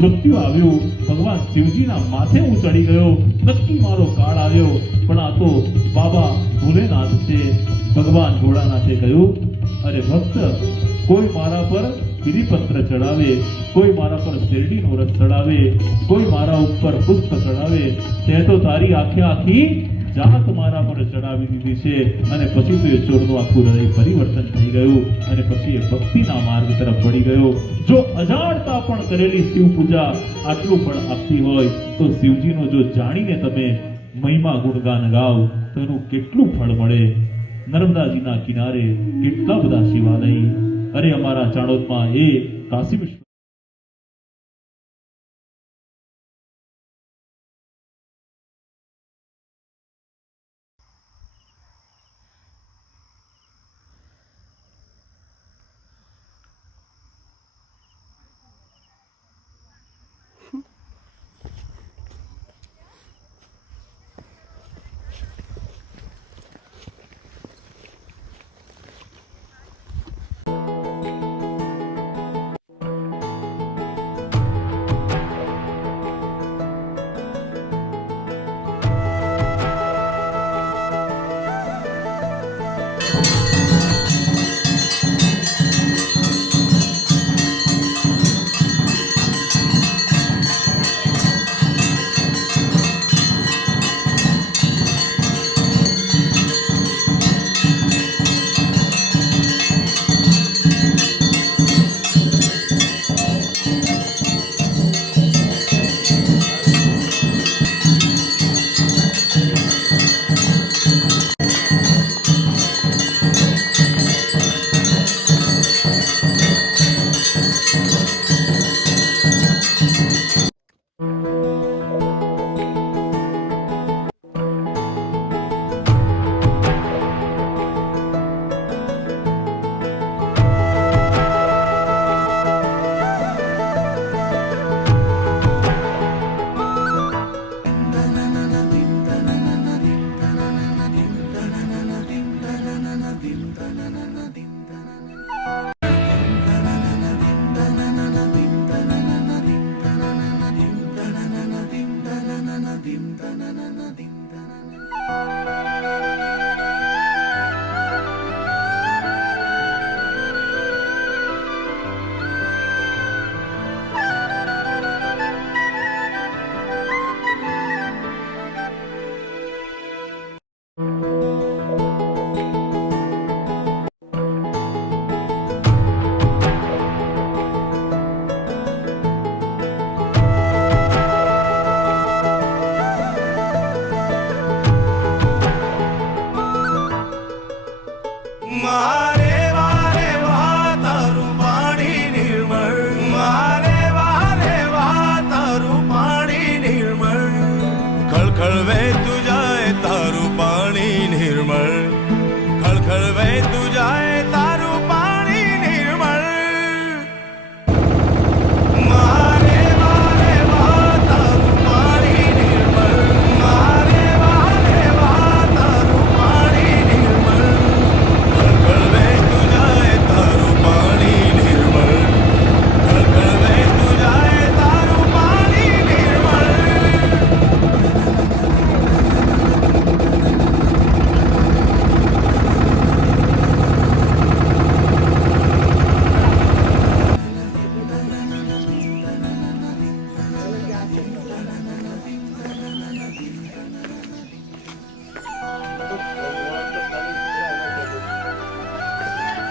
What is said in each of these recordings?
મૃત્યુ આવ્યું, ભગવાન શિવજીના માથે હું ચડી ગયો, નક્કી મારો કાળ આવ્યો. પણ આ તો બાબા ભોલેનાથ છે. ભગવાન ભોળાનાથે કહ્યું, અરે ભક્ત, કોઈ મારા પર બિલીપત્ર ચડાવે, કોઈ મારા પર શેરડીનો રસ ચડાવે, કોઈ મારા ઉપર પુષ્પ ચડાવે, તે તો તારી આખે આખી જાત મારા પર ચડાવી દીધી છે. અને પછી તો એ ચોરનું આખું હૃદય પરિવર્તન થઈ ગયું અને પછી એ ભક્તિના માર્ગ તરફ વળી ગયો. જો અજાણતા પણ કરેલી શિવ પૂજા આટલું પણ આપતી હોય તો શિવજીનો જો જાણીને તમે મહિમા ગુણગાન ગાવ તો એનું કેટલું ફળ મળે. નર્મદાજીના કિનારે કેટલા બધા શિવાલય. અરે અમારા ચાણોદમાં એ કાશી વિશ્વ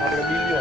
આપણે બીજો